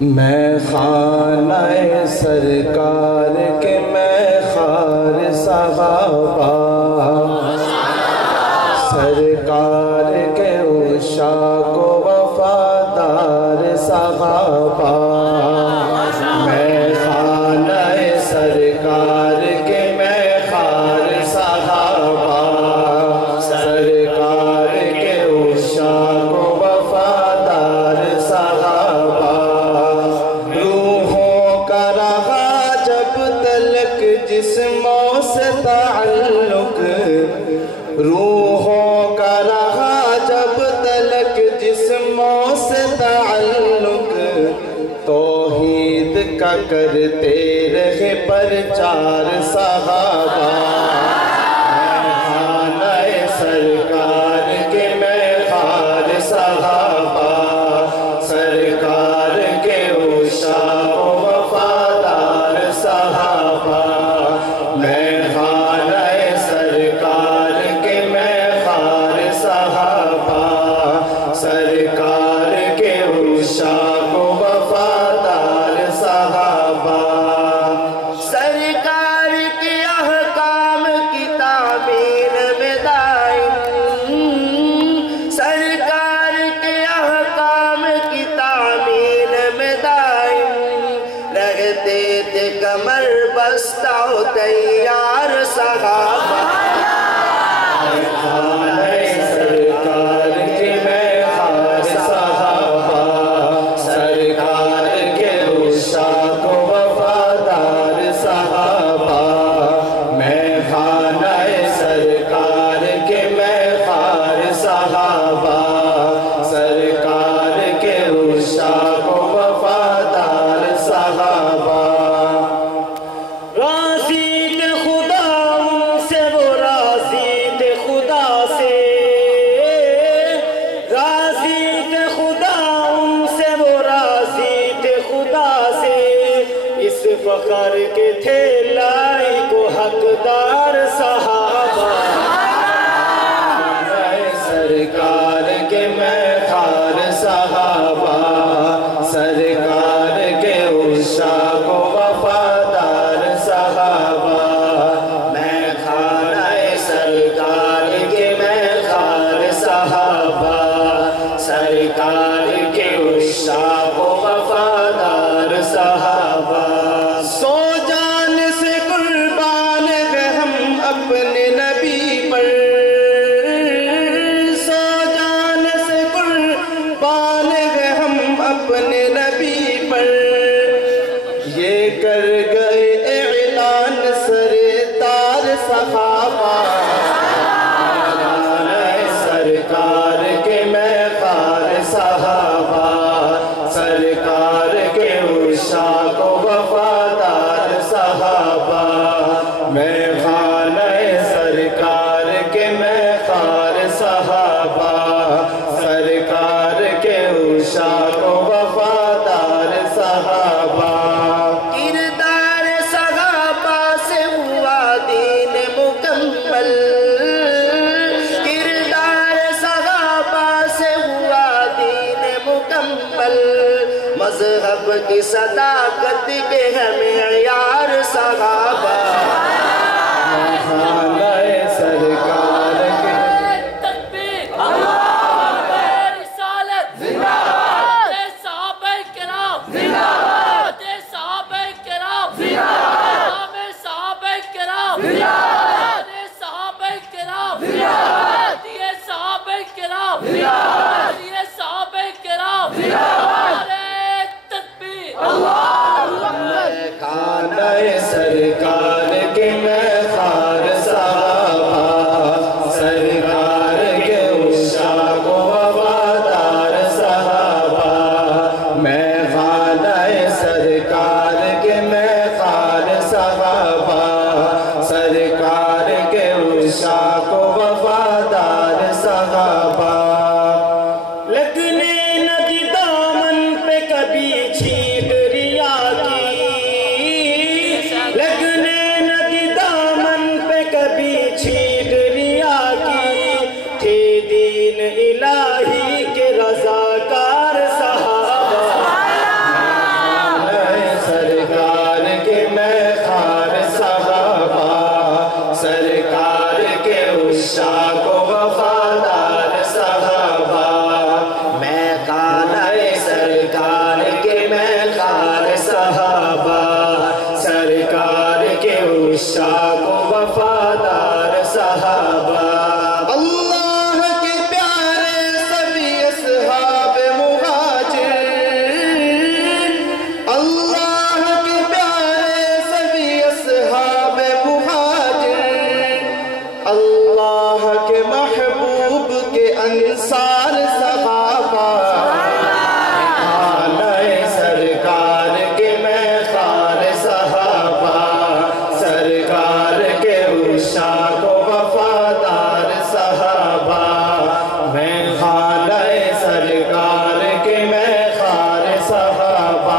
میں خانہ سرکار کے میں خار صحابہ، سرکار کے عشاق و وفادار صحابہ، میں خانہ سرکار کے میں خار صحابہ، سرکار کے عشاق و وفادار صحابہ، روحوں کا رہا جب تلک جسموں سے تعلق، روحوں کا رہا جب تلک جسموں سے تعلق، توحید کا کرتے رہے پرچار صحابہ، خانہ سرکار کے میں خار صحابہ، سرکار کے عشاق و وفادار صحابہ، میں خانہ سرکار کے میں خار صحابہ، سرکار کے عشاق و وفادار صحابہ، سرکار کے احکام کی تعمیر میں دائم، سرکار کے احکام کی تعمیر میں دائم، رہتے تھے کمر بستہ و تیار صحابہ، سرکار کے میں خار صحابہ، سرکار کے عشاق و وفادار صحابہ، میں خانہ سرکار کے میں خار صحابہ، سرکار کے عشاق و وفادار صحابہ، راضی تھے خدا ان سے وہ راضی تھے خدا سے، راضی تھے خدا ان سے وہ راضی تھے خدا سے، اس فخر کے تھے لائق و حقدار صحابہ، سرکار کے میں خار صحابہ، سرکار کے عشاق و وفادار صحابہ، میں خانہ سرکار کے میں خار صحابہ، سرکار کے عشاق و وفادار صحابہ، سو جان سے قربان ہیں ہم اپنے نبی پر، سو جان سے قربان ہیں ہم اپنے نبی پر، یہ کر گئے اعلان سردار صحابہ، سرکار کے میں خار صحابہ، سرکار کے عشاق و وفادار صحابہ، میں خانہ سرکار کے میں خار صحابہ، سرکار کے عشاق و وفادار صحابہ، کردار صحابہ سے ہوا دین مکمل، کردار صحابہ سے ہوا دین مکمل، مذہب کی صداقت کے ہیں معیار صحابہ، خانہ سرکار کے تکبیر، اللہ اکبر، رسالت زندہ باد، صحابہ کرام زندہ باد، صحابہ کرام زندہ باد، صحابہ کرام زندہ باد، صحابہ کرام زندہ باد، صحابہ کرام زندہ باد، صحابہ کرام زندہ باد، تکبیر، اللہ اکبر، خانہ سرکار کے میں خار صحابہ، سرکار کے عشاق و وفادار صحابہ، میں خانہ سرکار کے میں خار صحابہ، سرکار کے عشاق و وفادار صحابہ، لگنے نہ دی دامن پہ کبھی چھینٹ ریا کی، لگنے نہ دی دامن پہ کبھی چھینٹ ریا کی، تھی صحابہ اللہ کے پیارے سبھی اصحاب مہاجر اللہ کے پیارے سبھی اصحاب مہاجر اللہ کے محبوب کے انصار صحابہ سرکار کے میں خار صحابہ سرکار کے عشاق و وفادار صحابہ میں خانہ سرکار کے میں خار صحابہ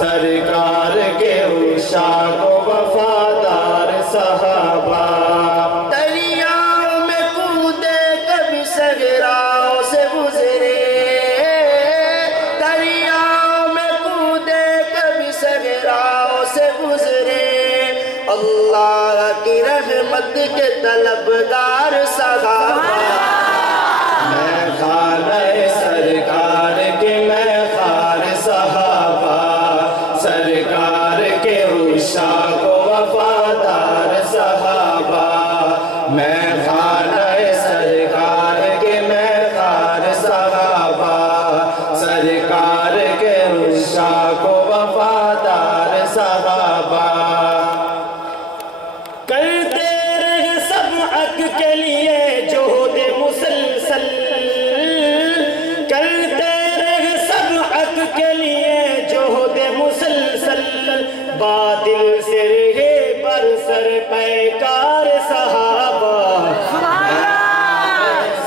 سرکار کے عشاق و وفادار صحابہ دریاؤں میں کودے کبھی صحراؤں سے گزرے اللہ کی رحمت کے طلبگار صحابہ میں خانہ سرکار کے میں خار صحابہ سرکار کے عشاق و وفادار صحابہ میں خانہ سرکار کے میں خار صحابہ سرکار کے عشاق و وفادار صحابہ کرتے رہے سب حق کے لیے جہد مسلسل کرتے رہے سب حق کے لیے جہد مسلسل باطل سے رہے پر سر پیکار صحابہ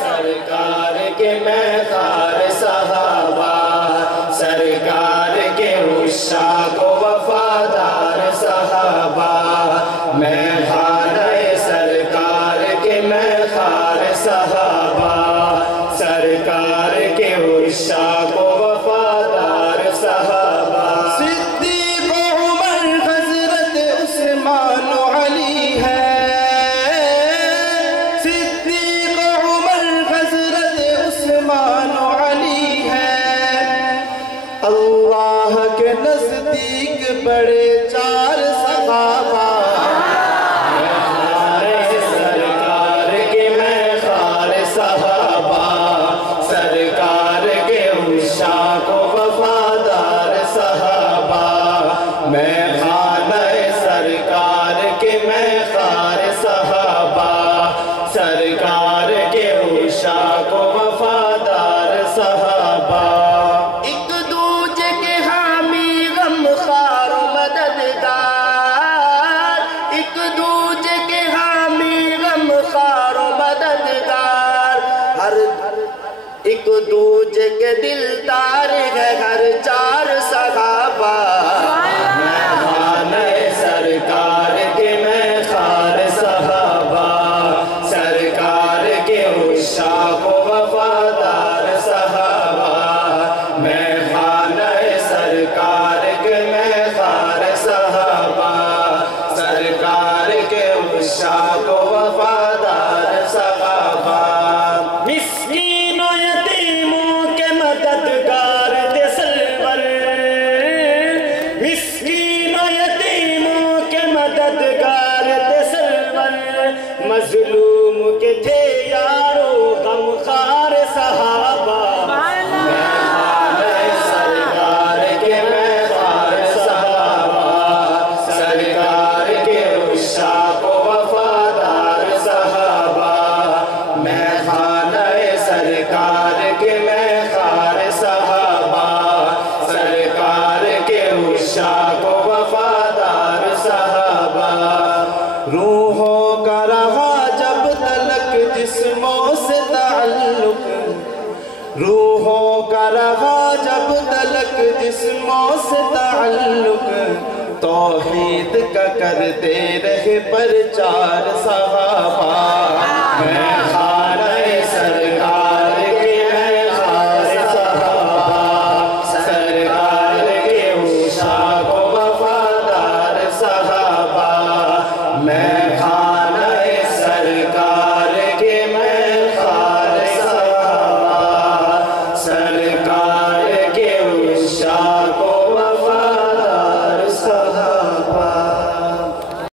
سرکار کے میں خار صحابہ سرکار کے عشاق و وفادار صحابہ میں خانہ سرکار کے میں خار صحابہ سرکار کے عشاق و وفادار صحابہ صدیق عمر حضرت عثمان و علی ہے صدیق عمر حضرت عثمان و علی ہے اللہ کے نزدیک بڑے چار صحابہ سرکار کے میں خار صحابہ سرکار کے عشاق و وفادار صحابہ میں خانہ سرکار کے میں خار صحابہ سرکار کے عشاق و وفادار صحابہ ایک دوجے کے حامی غم خار و مددگار ایک دوجے کے حامی غم خار و مددگار ہر ایک دوجے کے دلدار ہے ہر چار صحابہ میں خانہ سرکار کے میں خار صحابہ سرکار کے عشاق و وفادار صحابہ میں خانہ سرکار کے میں خار صحابہ سرکار کے عشاق و وفادار صحابہ مسکین و یتیموں کے مددگار تھے سرور مسکین و یتیموں کے مددگار تھے سرور مظلوم کے تھے یارو غم خار صحابہ سرکار کے میں خار صحابہ سرکار کے عشاق و وفادار صحابہ میں خانہ سرکار کے میں خار صحابہ سرکار کے عشاق و وفادار صحابہ روحوں کا رہا جب تلک جسموں سے تعلق روحوں کا رہا جب تلک جسموں سے تعلق توحید کا کرتے رہے پرچار صحابہ میں